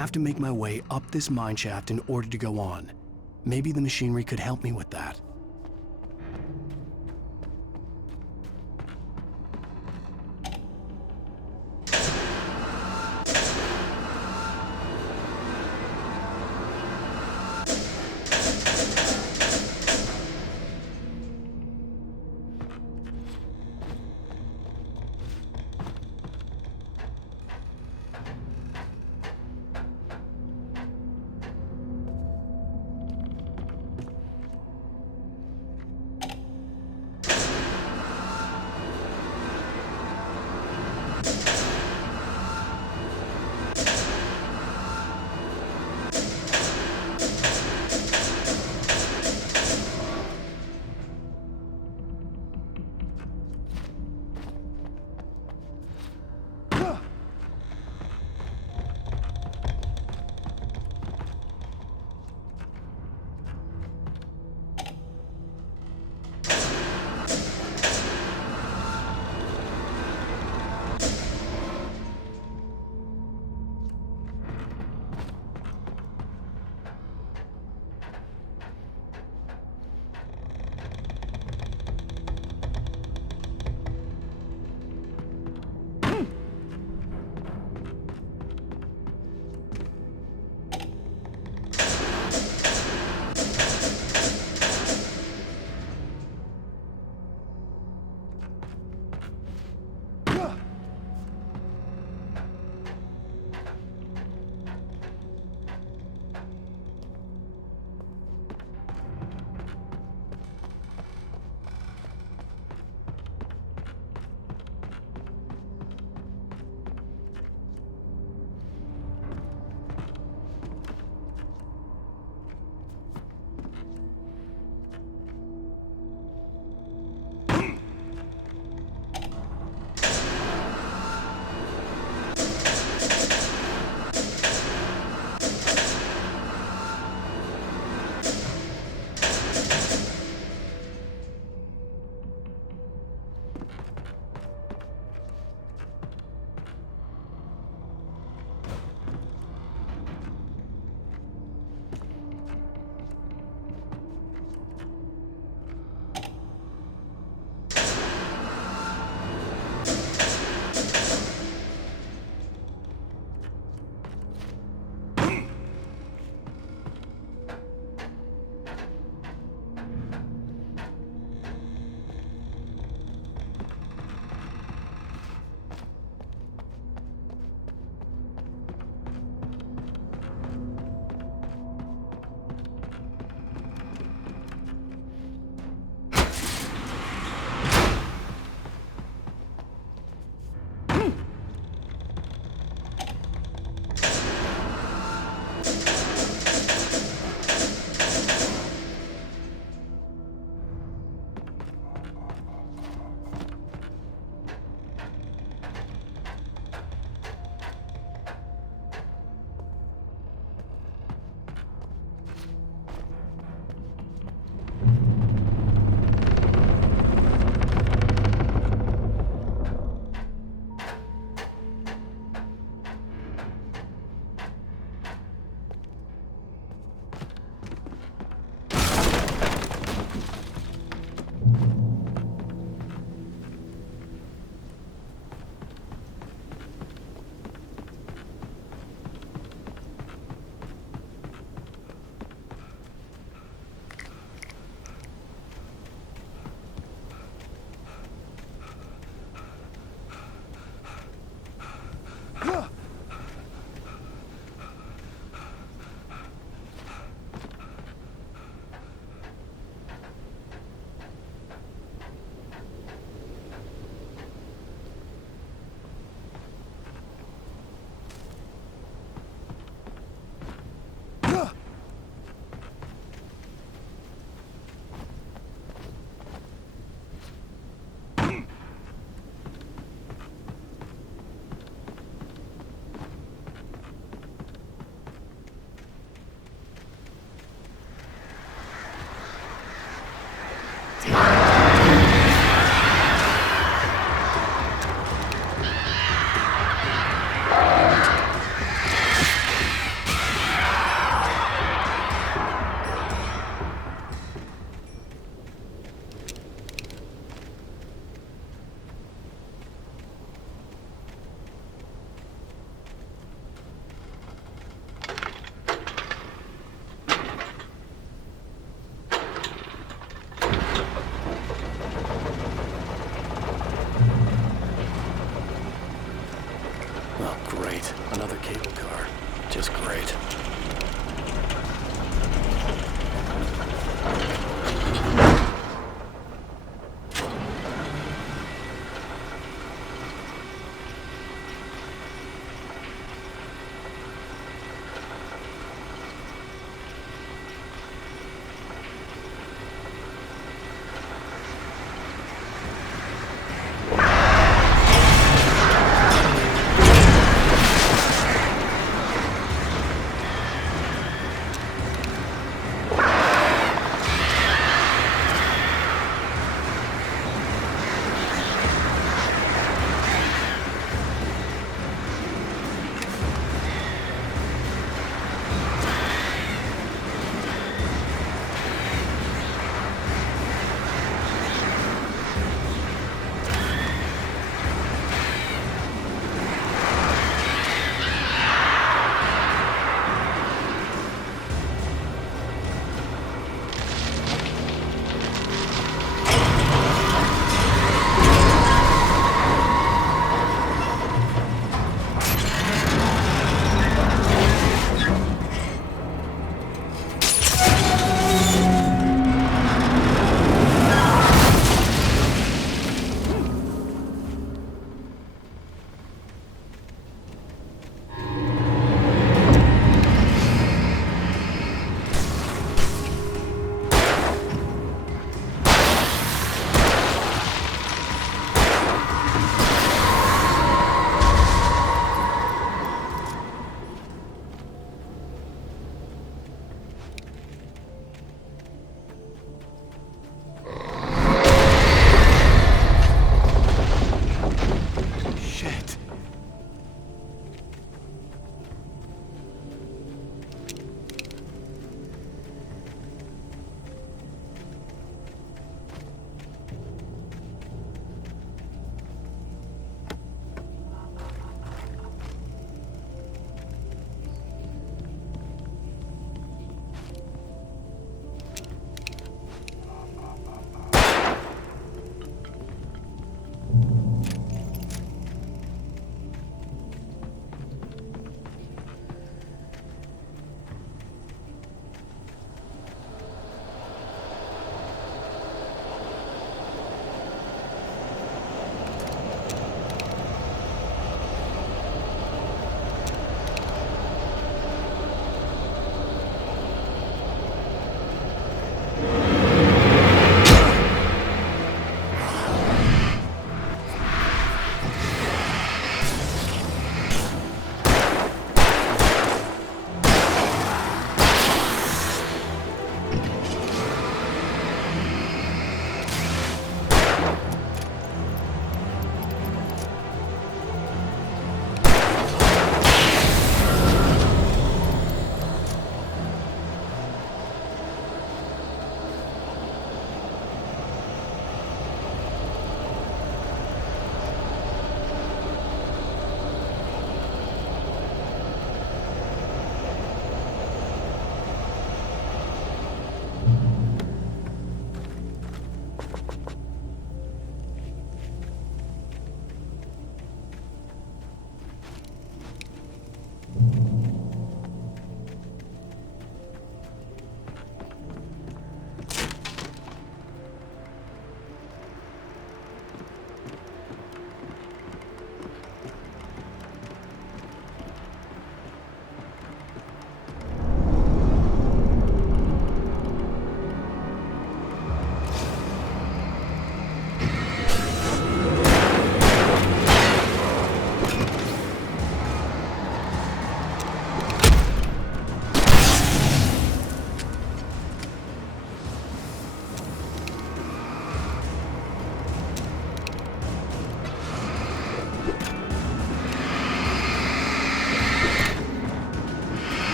have to make my way up this mine shaft in order to go on. Maybe the machinery could help me with that.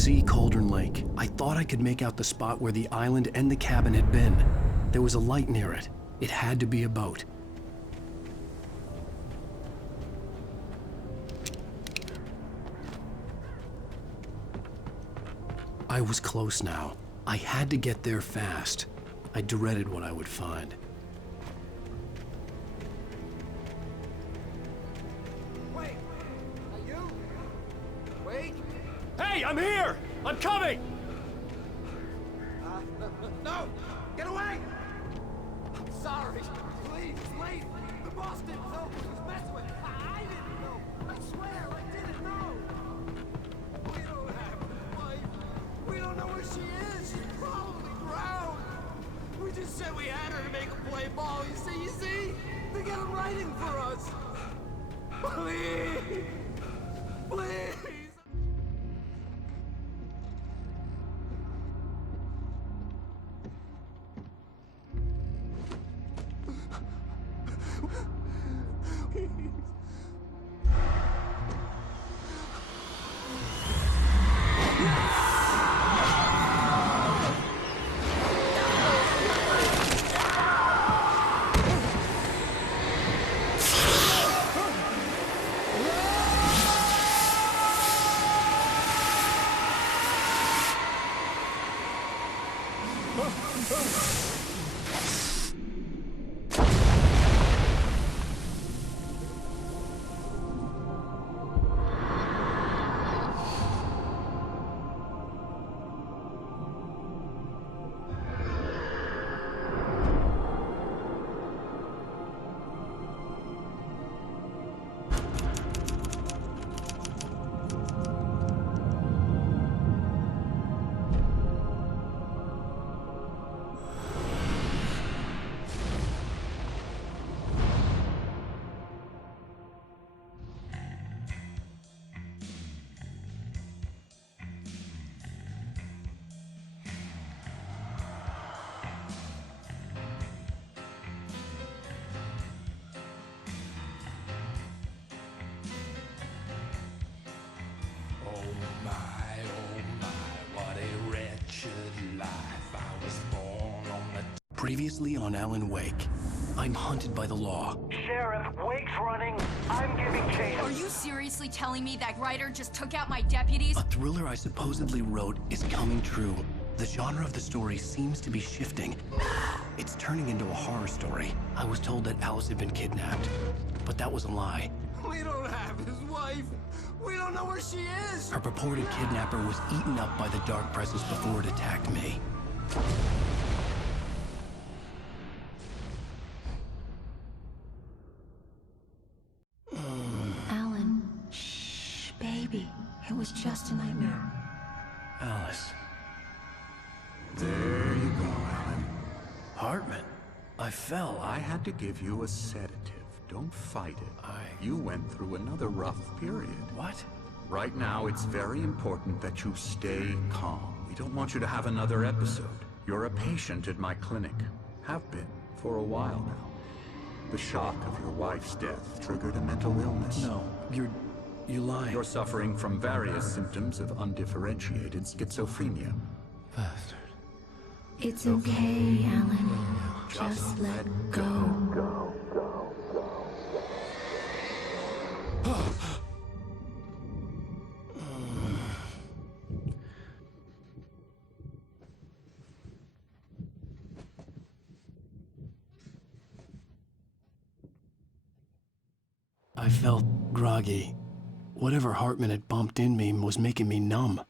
see Cauldron Lake. I thought I could make out the spot where the island and the cabin had been. There was a light near it. It had to be a boat. I was close now. I had to get there fast. I dreaded what I would find. Wait! Are you? Wait! Hey, I'm here! I'm coming! No! Get away! I'm sorry. Please, it's late. The boss didn't know who he was messing with. I didn't know. I swear, I didn't know. We don't have his wife. We don't know where she is. She's probably drowned. We just said we had her to make a play ball. You see? They got him writing for us. Please! Please! Previously on Alan Wake, I'm hunted by the law. Sheriff, Wake's running. I'm giving chase. Are you seriously telling me that writer just took out my deputies? A thriller I supposedly wrote is coming true. The genre of the story seems to be shifting. It's turning into a horror story. I was told that Alice had been kidnapped, but that was a lie. We don't have his wife. We don't know where she is. Her purported kidnapper was eaten up by the dark presence before it attacked me. Alan, shh, baby. It was just a nightmare. Alice. There you go, Alan. Hartman. I fell. I had to give you a sedative. Don't fight it. You went through another rough period. What? Right now, it's very important that you stay calm. We don't want you to have another episode. You're a patient at my clinic. Have been for a while now. The shock of your wife's death triggered a mental illness. No, you lied. You're suffering from various symptoms of undifferentiated schizophrenia. Bastard. It's okay, Alan. Just let go. I felt groggy. Whatever Hartman had bumped in me was making me numb.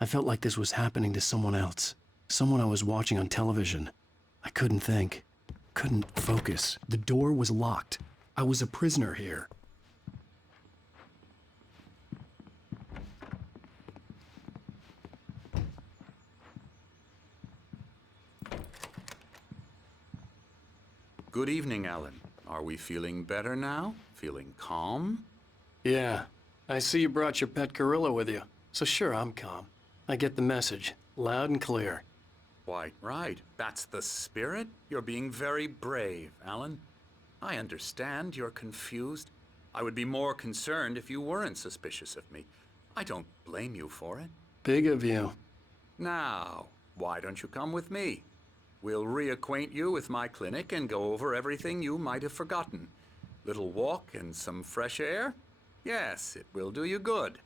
I felt like this was happening to someone else. Someone I was watching on television. I couldn't think. Couldn't focus. The door was locked. I was a prisoner here. Good evening, Alan. Are we feeling better now? Feeling calm? Yeah. I see you brought your pet gorilla with you. So sure, I'm calm. I get the message. Loud and clear. Quite right. That's the spirit. You're being very brave, Alan. I understand you're confused. I would be more concerned if you weren't suspicious of me. I don't blame you for it. Big of you. Now, why don't you come with me? We'll reacquaint you with my clinic and go over everything you might have forgotten. Little walk and some fresh air? Yes, it will do you good.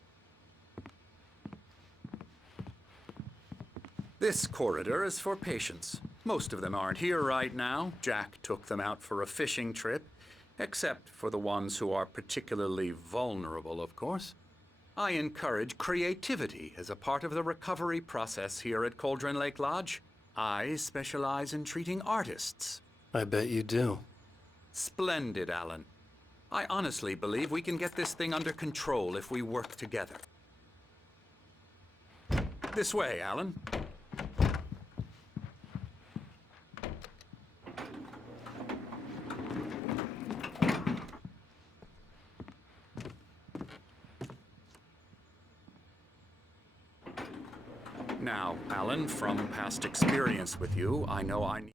This corridor is for patients. Most of them aren't here right now. Jack took them out for a fishing trip, except for the ones who are particularly vulnerable, of course. I encourage creativity as a part of the recovery process here at Cauldron Lake Lodge. I specialize in treating artists. I bet you do. Splendid, Alan. I honestly believe we can get this thing under control if we work together. This way, Alan. Now, Alan, from past experience with you, I know I need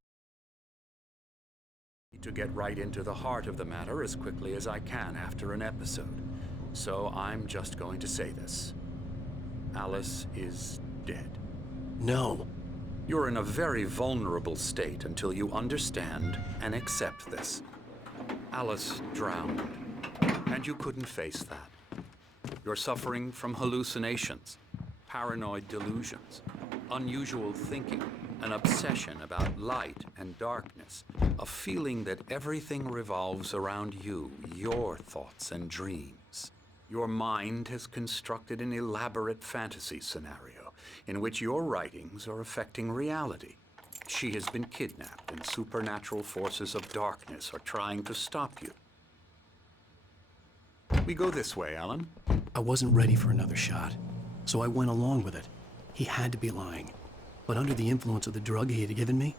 to get right into the heart of the matter as quickly as I can after an episode. So I'm just going to say this. Alice is dead. No. You're in a very vulnerable state until you understand and accept this. Alice drowned, and you couldn't face that. You're suffering from hallucinations, paranoid delusions, unusual thinking, an obsession about light and darkness, a feeling that everything revolves around you, your thoughts and dreams. Your mind has constructed an elaborate fantasy scenario in which your writings are affecting reality. She has been kidnapped and supernatural forces of darkness are trying to stop you. We go this way, Alan. I wasn't ready for another shot, so I went along with it. He had to be lying. But under the influence of the drug he had given me,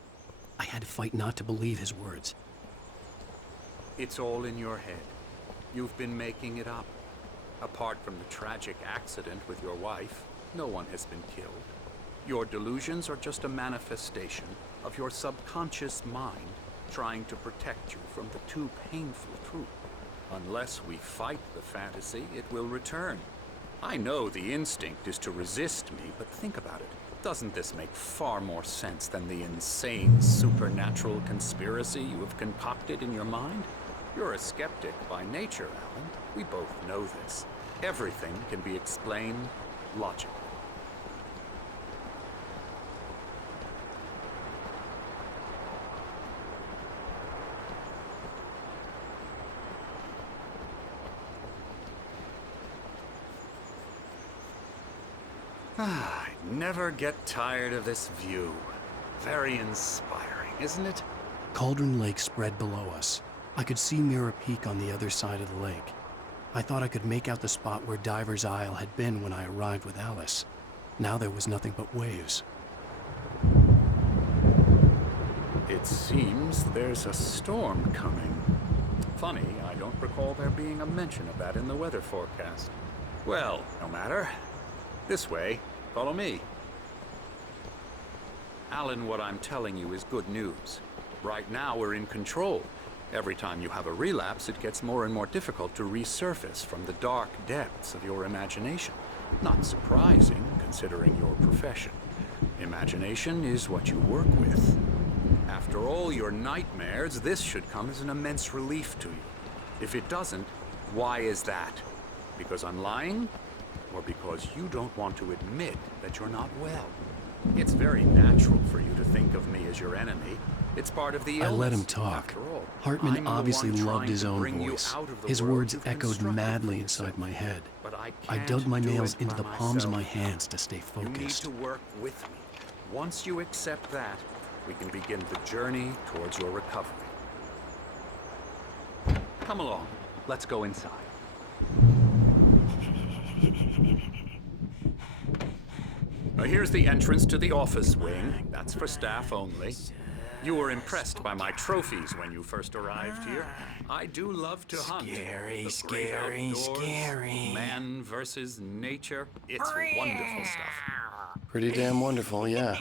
I had to fight not to believe his words. It's all in your head. You've been making it up. Apart from the tragic accident with your wife, no one has been killed. Your delusions are just a manifestation of your subconscious mind trying to protect you from the too painful truth. Unless we fight the fantasy, it will return. I know the instinct is to resist me, but think about it. Doesn't this make far more sense than the insane supernatural conspiracy you have concocted in your mind? You're a skeptic by nature, Alan. We both know this. Everything can be explained logically. I never get tired of this view. Very inspiring, isn't it? Cauldron Lake spread below us. I could see Mirror Peak on the other side of the lake. I thought I could make out the spot where Diver's Isle had been when I arrived with Alice. Now there was nothing but waves. It seems there's a storm coming. Funny, I don't recall there being a mention of that in the weather forecast. Well, no matter. This way. Follow me. Alan, what I'm telling you is good news. Right now, we're in control. Every time you have a relapse, it gets more and more difficult to resurface from the dark depths of your imagination. Not surprising, considering your profession. Imagination is what you work with. After all your nightmares, this should come as an immense relief to you. If it doesn't, why is that? Because I'm lying? Or because you don't want to admit that you're not well? It's very natural for you to think of me as your enemy. It's part of the illness. I let him talk. After all, Hartman I'm the obviously one loved trying his to own bring you voice. out of the His world words you've echoed constructed madly for inside yourself. my head. But I I can't dug my do nails it into by the palms of myself. my hands to stay You need focused. to work with me. Once you accept that, we can begin the journey towards your recovery. Come along. Let's go inside. Now, here's the entrance to the office wing. That's for staff only. You were impressed by my trophies when you first arrived here. I do love to hunt. Scary, The great scary, outdoors, scary. Man versus nature. It's wonderful stuff. Pretty damn wonderful, yeah.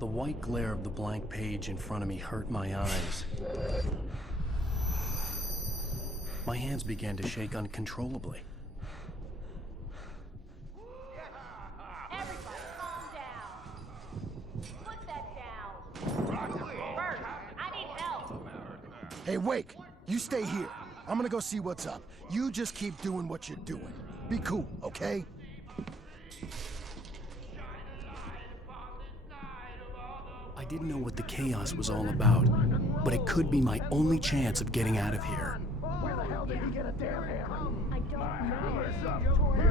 The white glare of the blank page in front of me hurt my eyes. My hands began to shake uncontrollably. Everybody, calm down. Put that down. Bert, I need help. Hey, Wake, you stay here. I'm gonna go see what's up. You just keep doing what you're doing. Be cool, okay? I didn't know what the chaos was all about, but it could be my only chance of getting out of here. Where the hell did he get a damn hammer?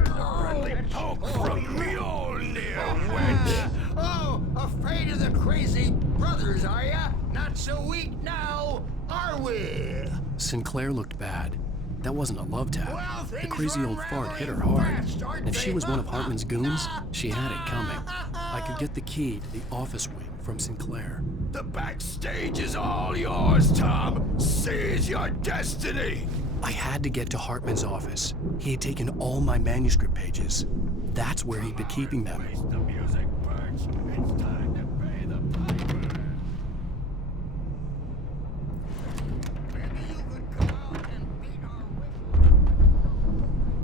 Friendly poke from Mjolnir, wench. Oh, afraid of the crazy brothers, are ya? Not so weak now, are we? Sinclair looked bad. That wasn't a love tap. Well, The things crazy are old fart hit her unraveling hard. fast, aren't If she they? was one of Hartman's goons, she had it coming. I could get the key to the office wing from Sinclair. The backstage is all yours, Tom. Seize your destiny. I had to get to Hartman's office. He had taken all my manuscript pages. That's where he'd been keeping them. The music, Birch. It's time to pay the piper. Maybe you could come out and beat our whistle.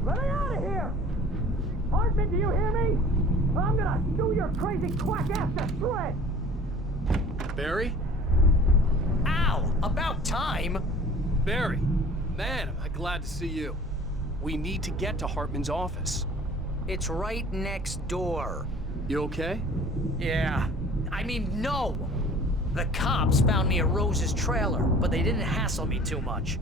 Let me out of here! Hartman, do you hear me? I'm gonna chew your crazy quack ass to shreds! Barry? Ow! About time! Barry! Man, am I glad to see you. We need to get to Hartman's office. It's right next door. You okay? Yeah. I mean, no! The cops found me at Rose's trailer, but they didn't hassle me too much.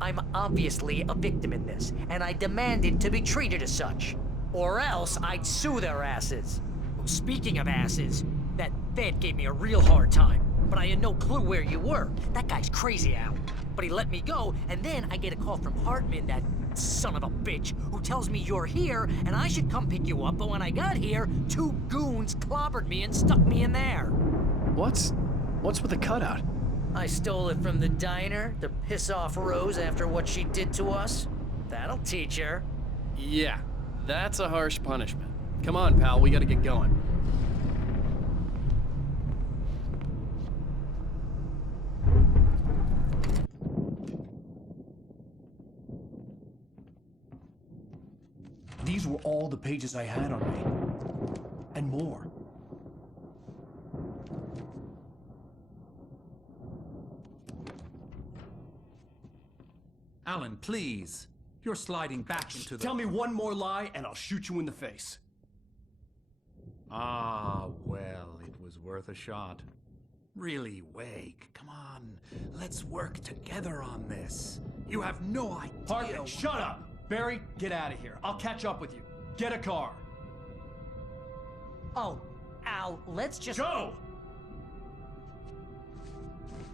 I'm obviously a victim in this, and I demanded to be treated as such. Or else I'd sue their asses. Speaking of asses, that Fed gave me a real hard time, but I had no clue where you were. That guy's crazy, Al. But he let me go, and then I get a call from Hartman, that son of a bitch, who tells me you're here, and I should come pick you up, but when I got here, 2 goons clobbered me and stuck me in there. What's with the cutout? I stole it from the diner to piss off Rose after what she did to us. That'll teach her. Yeah, that's a harsh punishment. Come on, pal, we gotta get going. These were all the pages I had on me. And more. Alan, please. You're sliding back into the... Tell me one more lie and I'll shoot you in the face. Ah, well, it was worth a shot. Really, Wake, come on. Let's work together on this. You have no idea... Hartman, shut up! Barry, get out of here. I'll catch up with you. Get a car. Oh, Al, let's just... Go!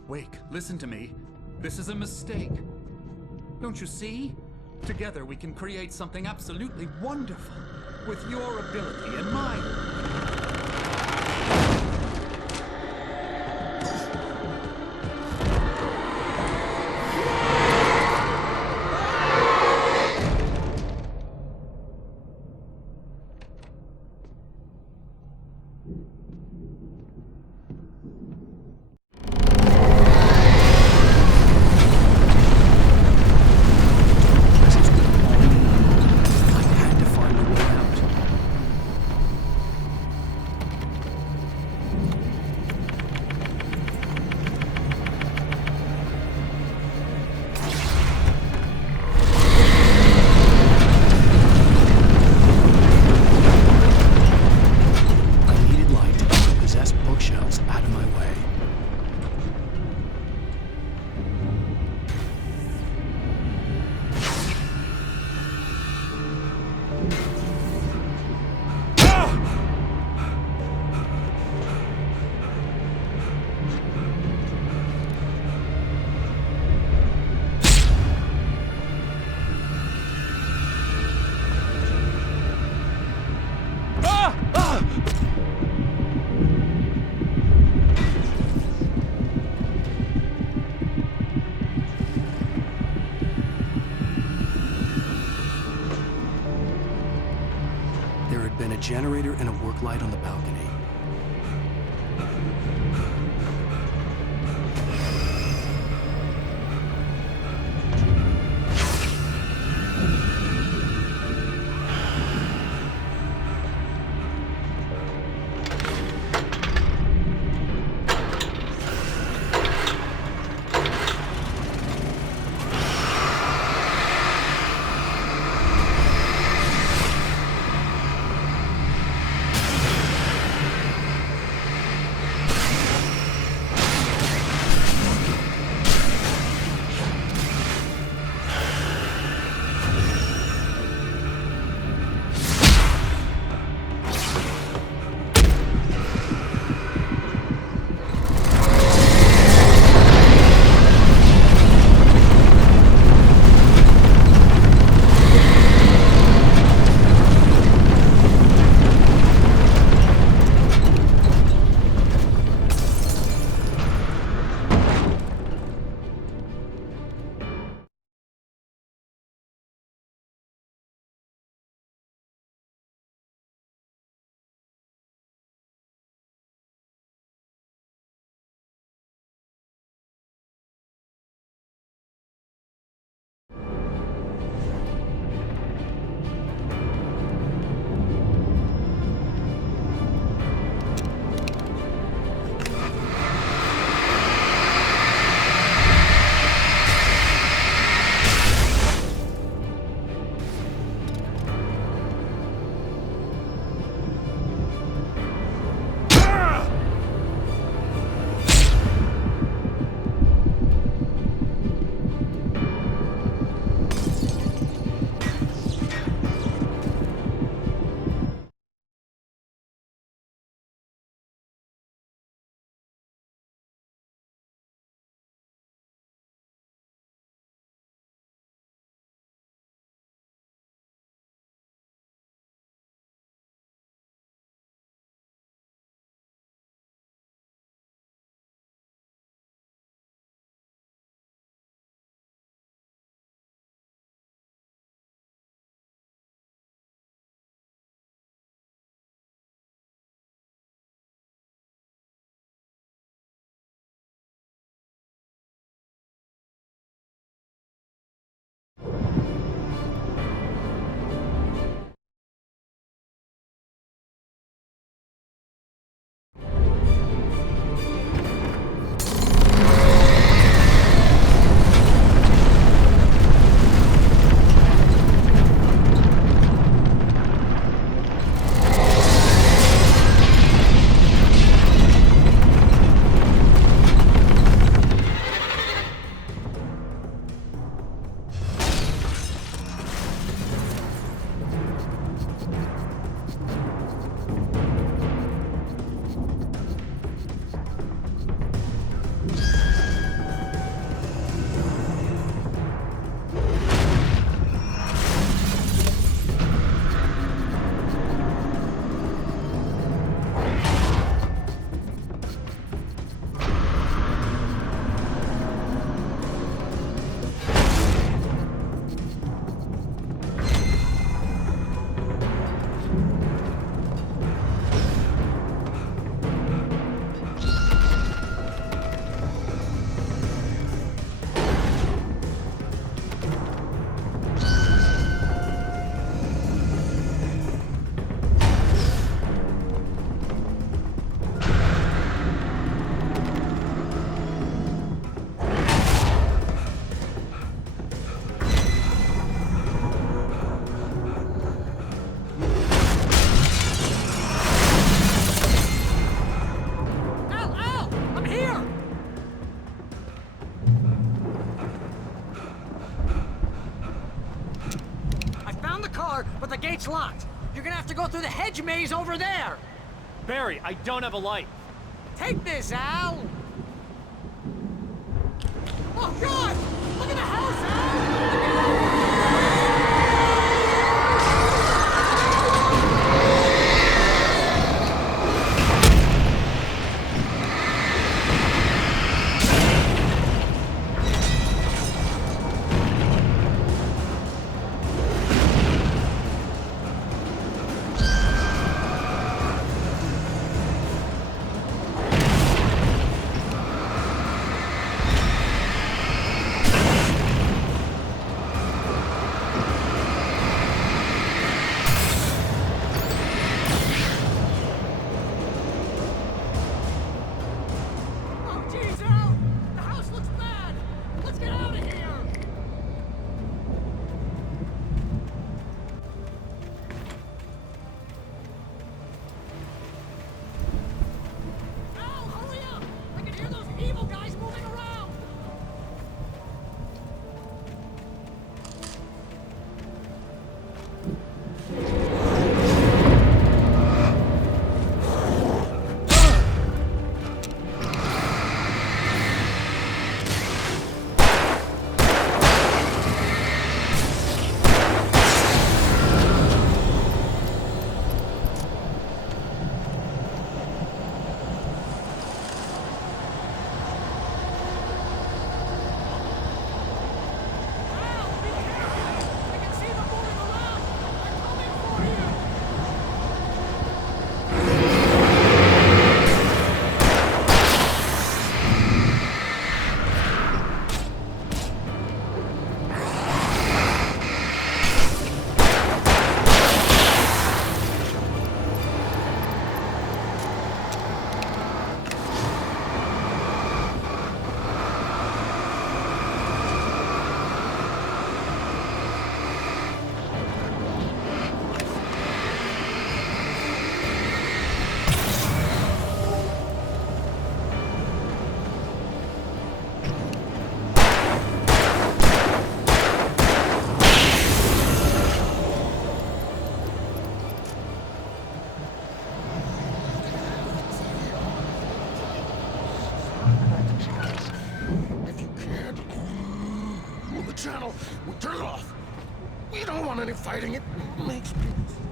Wake, listen to me. This is a mistake. Don't you see? Together we can create something absolutely wonderful. With your ability and mine. There had been a generator and a work light on the balcony. car, but the gate's locked. You're gonna have to go through the hedge maze over there. Barry, I don't have a light. Take this, Al. Oh, God! Look at the house, Al! Channel, we turn it off. We don't want any fighting. It makes people